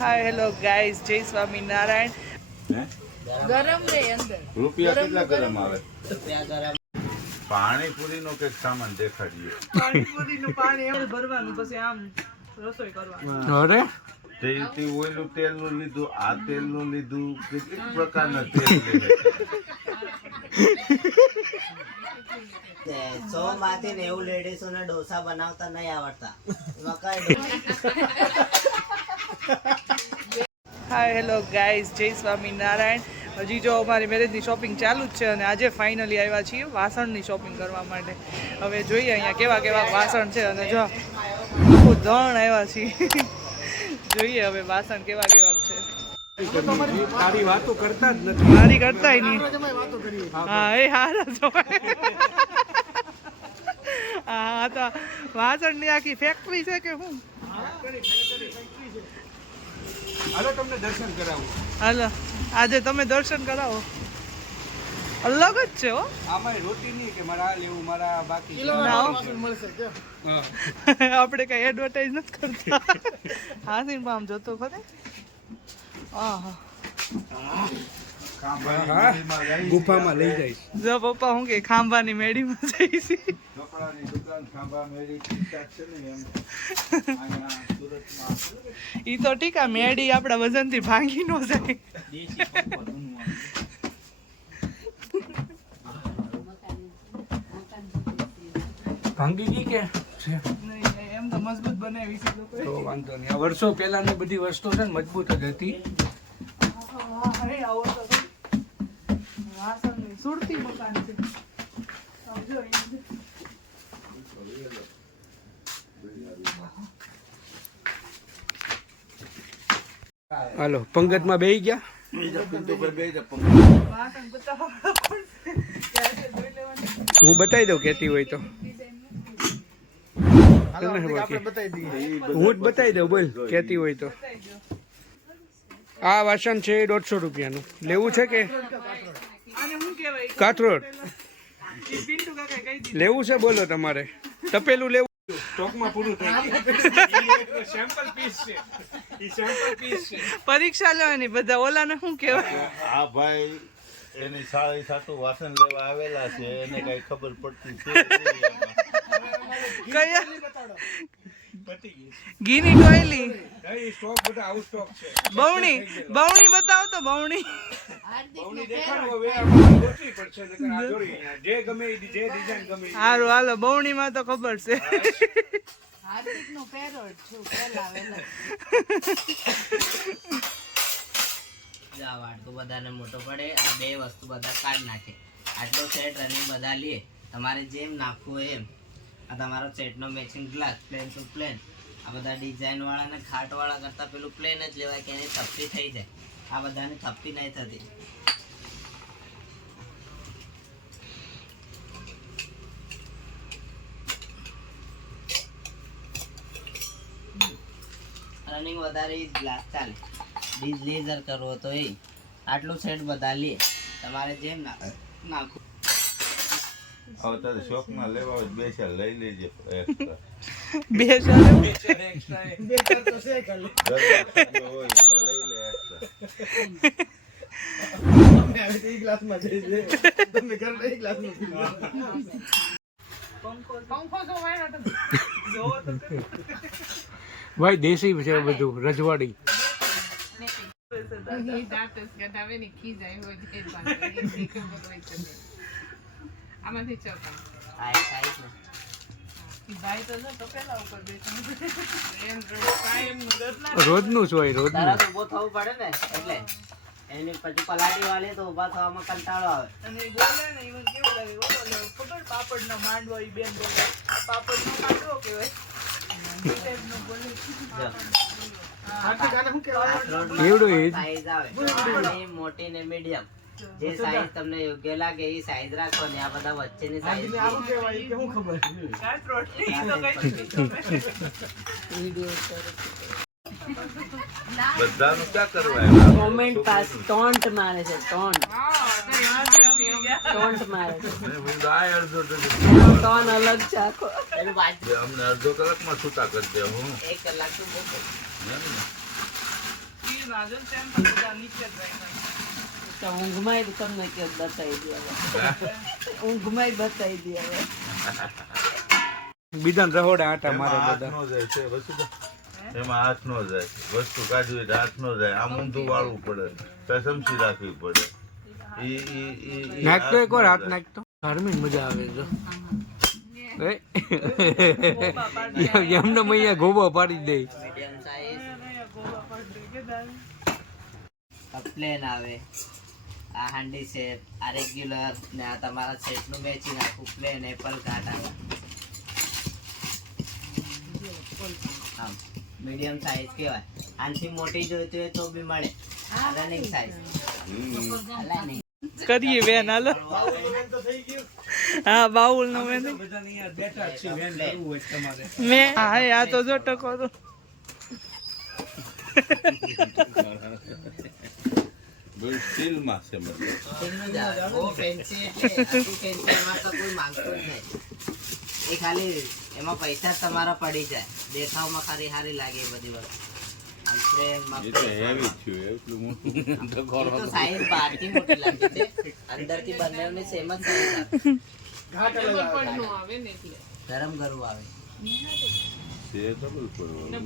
Hi hello guys, જય સ્વામિનારાયણ. ગરમ રે અંદર રૂપિયા કેટલા ગરમ આવે? ગરમ પાણીપુરી નો કઈક સામાન દેખાડીએ. પાણીપુરી નું પાણી એમ ભરવાનું, પછી આમ રસોઈ કરવાની. અરે તેલથી ઓઈલું તેલનું લીધું, આ તેલનું લીધું, કેટલીક પ્રકારના તેલ લીધું. 100 માંથી 90 લેડીઝોને ડોસા બનાવતા નહીં આવડતા. એમાં હાય હેલો ગાઈઝ, જય સ્વામિનારાયણ. હજી જો અમારી મેરેજની શોપિંગ ચાલુ જ છે અને આજે ફાઇનલી આવ્યા છીએ વાસણની શોપિંગ કરવા માટે. હવે જોઈએ અહીંયા કેવા કેવા વાસણ છે અને જો આખું ધણ આવ્યા છીએ. જોઈએ હવે વાસણ કેવા કેવા છે. તારી વાતો કરતા જ નથી. મારી કરતાય નહીં. હા એ હારા જો. હા તો વાસણની આખી ફેક્ટરી છે કે શું? હાલો તમને દર્શન કરાવું. હાલો આજે તમે દર્શન કરાવો. અલગ જ છે હો. આમાં રોટી નહીં કે મારા આ લેવું મારા બાકી આપણે કઈ એડવર્ટાઇઝ નથી કરતા. હા સિંહ આમ જોતો ખરે. ગુફામાં લઈ જઈશ. જો પપ્પા હું કે ખાંભાની મેડીમાં જઈશ. કપડાની દુકાન ખાંભા મેળી ઠીકઠાક છે ને એમ અહીંયા સુરતમાં. ઈ તો ઠીક આ મેડી આપણા વજનથી ભાંગી ન જાય. ભાંગી ગઈ કે એમ તો મજબૂત બનાવી છે તો વાંધો નહીં. આ વર્ષો પહેલાની બધી વસ્તુ છે ને મજબૂત જ હતી. સુરતી મકાન છે. હાલો પંગતમાં બેહી ગયા. હું બતાવી દઉં કેતી હોય તો. હું જ બતાવી દઉં બોલ કેતી હોય તો. આ વાસણ છે 150 રૂપિયાનું. લેવું છે કે કાથરોડ લેવું છે? બોલો તમારે તપેલું લેવું? સ્ટોકમાં પૂરું થઈ ગયું. સેમ્પલ પીસ છે. ઈ સેમ્પલ પીસ છે. પરીક્ષા લેવાની બધા ઓલાને શું કહેવાય? આ ભાઈ એની સાળી સાતું વાસણ લેવા આવેલા છે, એને કઈ ખબર પડતી છે કયા ઘીની ટોયલી સ્ટોક બધા આઉટ સ્ટોક છે. બવણી બતાવો તો બવણી. બહુની દેખાડો હવે આપણે ગોઠવી પડશે નકર આ જોડી અહીંયા જે ગમે એ જે ડિઝાઇન ગમે હારું હાલો બવણીમાં તો ખબર છે. વાટકો બધાને મોટો પડે. આ બે વસ્તુ બધા કાઢ નાખે. આટલો સેટ રનિંગ બધા લે. તમારે જેમ નાખવું હોય એમ. આ તમારો સેટનો matching glass plain to plain. આ બધા ડિઝાઇન વાળા ને ખાટ વાળા કરતા પેલું પ્લેન જ લેવાય કે એની થપ્પી થઈ જાય. આ બધાની થપ્પી નહીં થતી. રનિંગ વધારે ગ્લાસ ચાલે. ડીઝ લેઝર કરવો તો એ આટલું સેટ બધા લે. તમારે જેમ નાખવું. હવે તારે શોખમાં લેવા હોય બે ચાર લઈ લેજે એક્સ્ટ્રા. બે હોય એટલે લઈ લે ભાઈ દેશી છે બધું રજવાડી. રોજનું જ હોય રોજનું. તરત ઊભો થવું પડે ને એટલે એની પછી પલાટી વાળી તો ઊભા થવામાં કંટાળો આવે. અને બોલે ને ઈવન કેવું લાગે ખબર પાપડનો માંડવો. ઈ બેન બોલે પાપડનો માંડવો કહેવાય. સાઈઝ આવે મોટી ને મીડિયમ. જે સાઈઝ તમને યોગ્ય લાગે એ સાઈઝ રાખો ને આ બધા વચ્ચેની સાઈઝ બધાનું ક્યાં કરવા કોમેન્ટ પાસ ટોન્ટ મારે છે. ટોન્ટ મારે છે. ટોન અલગ છે આખો. અમને અડધો કલાકમાં છૂટા કરી દે. હું 1 કલાક નું બહુ. આજુ સેમ્પલ બધા નીચે જ રાખ્યા. તો ઊંઘમાં તમને કે બતાવી દે હવે. ઊંઘમાં બતાવી દે હવે. બીજા રહોડા આટા મારે એમાં હાથ બધા. નો જાય છે વસ્તુ એમાં હાથ નો જાય વસ્તુ કાઢવી હોય તો હાથ નો જાય આમ ઊંધું વાળવું પડે કસમસી રાખવી પડે નાખતો એક વાર હાથ નાખતો હારમીન મજા આવે છે એમને અહીંયા ગોબો પાડી દે. મીડિયમ સાઈઝ પ્લેન આવે, આ હાંડી શેપ, આ રેગ્યુલર ને આ તમારા સેટનું મેચિંગ આખું પ્લેન એપલ ઘાટ આવે. આમ મીડિયમ સાઈઝ કહેવાય. આનાથી મોટી જોઈતી હોય તો બી મળે. રનિંગ સાઈઝ કરીએ વેન હાલો. હા બાઉલ નો વેન મેં હા આ તો જો ટકો તો સ્ટીલમાં છે મતલબ બહુ ફેન્સી એટલે આટલું ફેન્સી એમાં તો કોઈ માંગતું જ નહીં. એ ખાલી એમાં પૈસા તમારા પડી જાય, દેખાવમાં ખાલી સારી લાગે એ બધી વસ્તુ. આમ ફ્રેમમાં એ તો હેવી થયું એટલું મોટું એ તો સાઈઝ બહારથી મોટી લાગે છે, અંદરથી બંનેની સેમ જ સાઈઝ આવે. ગરમ કરવું આવે. છે ડબલ પડવાનું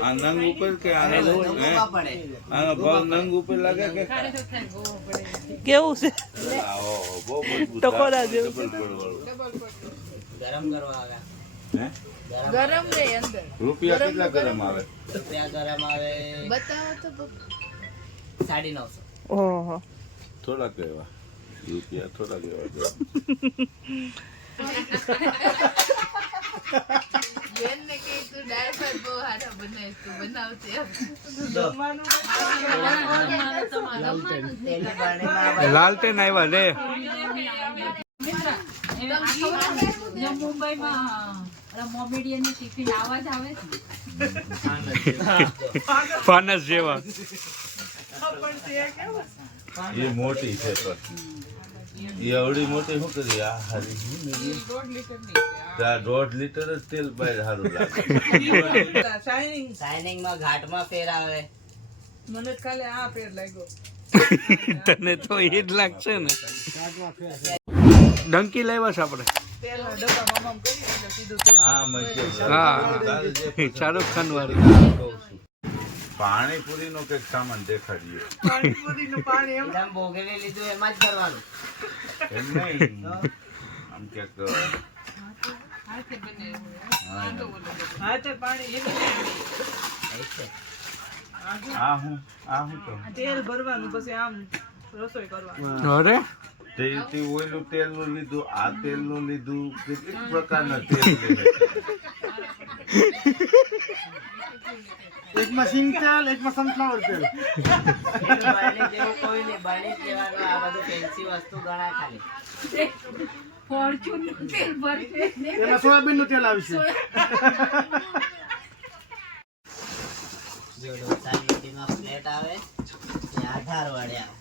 આ નંગ ઉપર કે આને મૂકવા પડે. આનો ભાવ નંગ ઉપર લાગે કે કેવું છે આવો બહુ મજબૂત ટકોરા જેવું. ડબલ પડવાનું ગરમ કરવા આવે. હે ગરમ રે અંદર રૂપિયા કેટલા ગરમ આવે રૂપિયા ગરમ આવે બતાવો તો 950. ઓહો થોડા કહેવા રૂપિયા થોડા કહેવા બેનને કે તું દાળ ભાત બહુ સારા બનાવીશ, તું બનાવશે એમ. તેની બારણીમાં લાલટેન આવ્યા રે મોમેડિયનની ટિફિન આવાજ આવે છે. ફાનસ જેવા. એ મોટી છે પણ એ અવળી મોટી શું કરી આ હારી ત્યાં 1.5 લીટર જ તેલ બહાર સારું લાગે શાઇનિંગમાં ઘાટમાં ફેર આવે. મને ખાલી આ પેર લાગ્યો. તને તો એ જ લાગશે ને. ડંકી લાવ્યા છે આપણે. તેલના ડબ્બામાં આમ કરી દીધું સીધું તેલ. હા મેં હા તારે જે શાહરુખ ખાન વાળી. પાણીપુરી નો કઈક સામાન દેખાડીએ પાણીપુરીનું પાણી એમ એકદમ ભોગવી લીધું એમાં જ કરવાનું. એમ નહીં આમ ક્યાંક હાથે પાણી એમ એ છે. આ હું તો તેલ ભરવાનું પછી આમ રસોઈ કરવાની. અરે તેલથી ઓઈલું તેલનું લીધું આ તેલનું લીધું કેટલીક પ્રકારના તેલ લીધું એનું બાયણી જેવું કોઈ નહીં, બાયણી જ લેવાનું. આ બધું ફેન્સી વસ્તુ ગણાય ખાલી. ફોર્ચ્યુનનું તેલ ભરશે. જો ઢોસાની લીટીમાં પ્લેટ આવે ને 18 વડે આવે.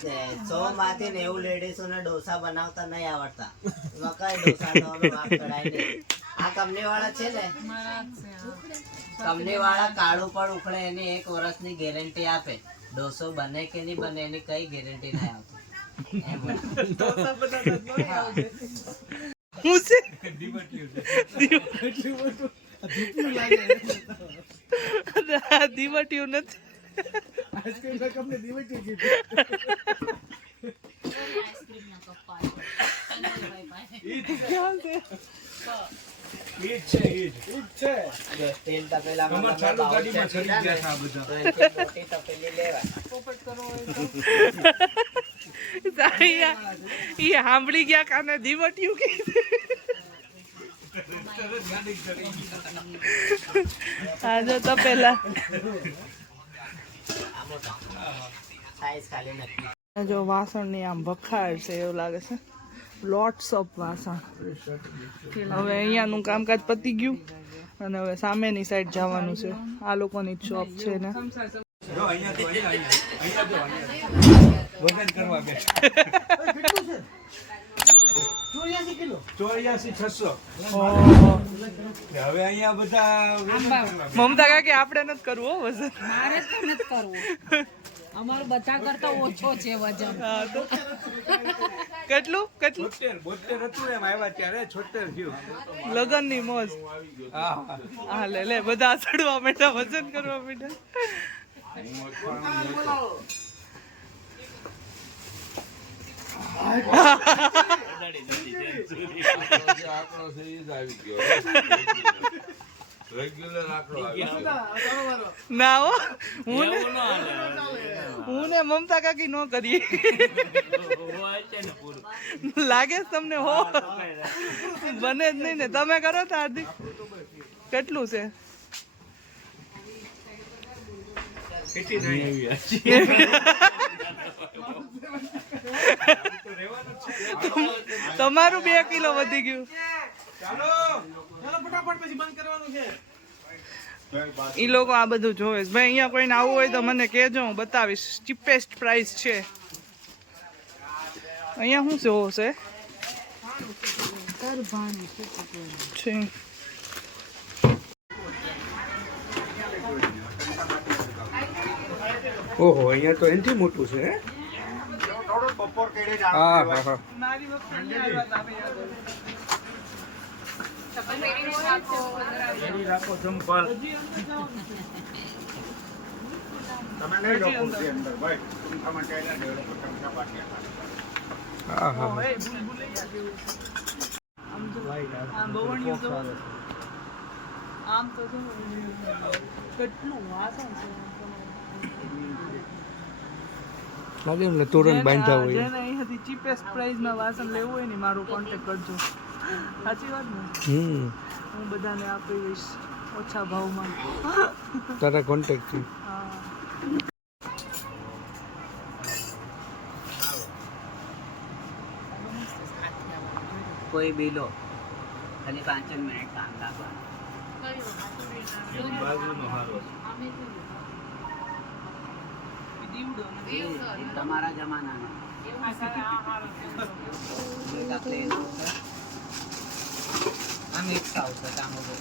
100 માંથી 90 લેડીઝોને ડોસા બનાવતા નહીં આવડતા. એમાં કઈ ડોસાનો વાંક કઢાય નહીં. આ કંપની વાળા છે ને, કંપની વાળા કાળું પણ ઉખડે એની 1 વર્ષની ગેરંટી આપે. ડોસો બને કે નહીં બને એની કઈ ગેરંટી નહીં આવતી. એમ હોય. ઢોસા બનાવતા જ નહીં આવડે. હું છે આ દીવટિયું નથી. જો સ્ટીલ તપેલામાં તમે બાઉલ સેટ લીધા ને, તો એથી મોટી તપેલી લેવાય. ઈ સાંભળી ગયા કાને દીવટિયું કીધું. હા જો તો પેલા આ મોટા સાઈઝ ખાલી નક્કી. જો વાસણની આમ વખાર છે એવું લાગે છે. લોટ્સ ઓફ વાસણ. હવે અહીંયાનું કામકાજ પતી ગયું અને હવે સામેની સાઈડ જવાનું છે. આ લોકોની જ શોપ છે ને. વજન કરવા બે. 84,600 હવે અહીંયા બધા મમતા કાકી આપણે નથી કરવું હો વજન. મારે તો નથી કરવું અમારો બધા કરતા ઓછો છે વજન. હા તો કેટલું 72 હતું એમ આવ્યા ત્યારે 76 થયું. લગનની મોજ. હા હા લે બધા ચડવા માંડ્યા, વજન કરવા માંડ્યા. આંકડો છે એ જ આવી ગયો રેગ્યુલર આંકડો આવી ગયો. ના હો, હું ને મમતા કાકી નો કરીએ. લાગે છે તમને હો? બને જ નહીં ને. તમે કરો તો હાર્દિક કેટલું છે? તમારું 2 કિલો વધી ગયું. ઈ લોકો આ બધું જોવે છે. ભાઈ અહીંયા કોઈને આવવું હોય તો મને કહેજો, હું બતાવીશ. ચીપેસ્ટ પ્રાઇસ છે અહીંયા. શું છે છે ઓહો અહીંયા તો એનથી મોટું છે હે? હા હા હા મારી વખતે અહીંયા આવ્યા હતા. રાખો ચંપલ હા હા ઓય, ભૂલૈયા જેવું છે. આમ તો આમ બવણિયું તો આમ તો શું કેટલું વાસણ છે. લાગે એમ ને તોરણ બાંધ્યા હોય જેને અહીંયાથી ચીપેસ્ટ પ્રાઇસમાં વાસણ લેવું હોય ને મારો કોન્ટેક્ટ કરજો. સાચી વાત ને? હું બધાને આપી દઈશ ઓછા ભાવમાં. તારા કોન્ટેક્ટ છે હા. કોઈ બી લો, ખાલી 5 મિનિટ કામ લાગવાનું. બાજુનો હારો એ તમારા જમાનાનો આ મિક્સ આવશે ટામેટો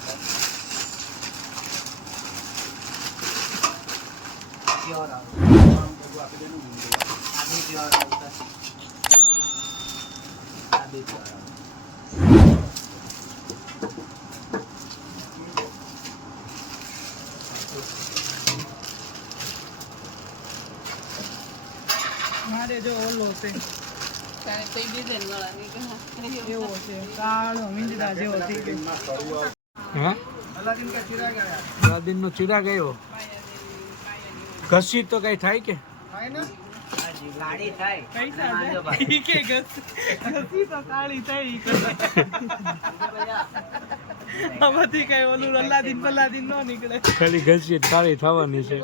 પ્યોર આવશે, આ બી પ્યોર આવશે, આ બી પ્યોર આવશે. મારે જો ઓલો છે એવો છે કાળો મીંદડા જેવો થઈ ગયો. હા અલાદીન નો ચિરાગ ગયો. ઘસી તો કઈ થાય કે ગાડી થાય પૈસા વાંધો દે. ઈ કે ઘસી તો કાળી થઈ. આમાંથી કઈ ઓલું અલાદીન પલાદીન નો નીકળે. ખાલી ઘસી કાળી થવાની છે.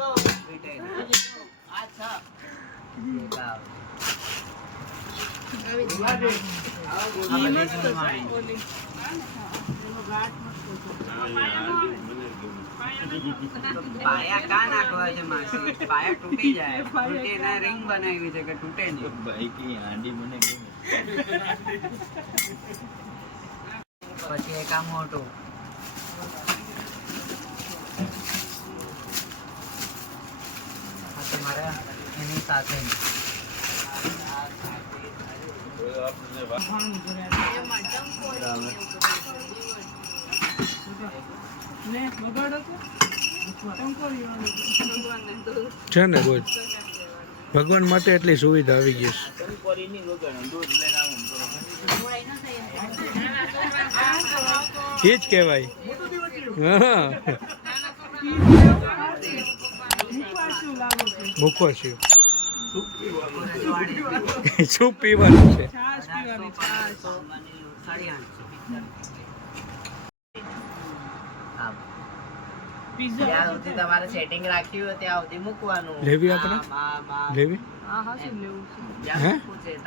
પાયા કા નાખવા છે માસી? પાયા તૂટી જાય. તૂટે ના રિંગ બનાવી છે કે તૂટે નહીં. બાઈકની હાંડી મને ગમે. પછી એક આ મોટું આ તમારે એની સાથે આપણે વાત ને વગાડો તો ટંકોરી વાળું. છે ને બોલ ભગવાન માટે એટલી સુવિધા આવી ગઈ છે. એ જ કહેવાય. હા મુખવાસી શું પીવાનું છે? છાશ પીવાની છાશ. પીઝા જ્યાં સુધી તમારે સેટિંગ રાખ્યું હોય ત્યાં સુધી મૂકવાનું. લેવી આપણે? લેવી હા હા શું લેવું છે? હે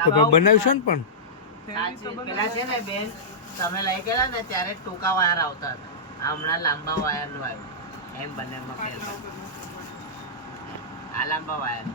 તો ભાઈ બનાવ્યું છે ને પણ પેલા છે ને બેન, તમે લઈ ગયેલા ને ત્યારે ટૂંકા વાયર આવતા હતા, હમણાં લાંબા વાયર નું આવ્યું. એમ બંનેમાં ફેર છે. આ લાંબા વાયર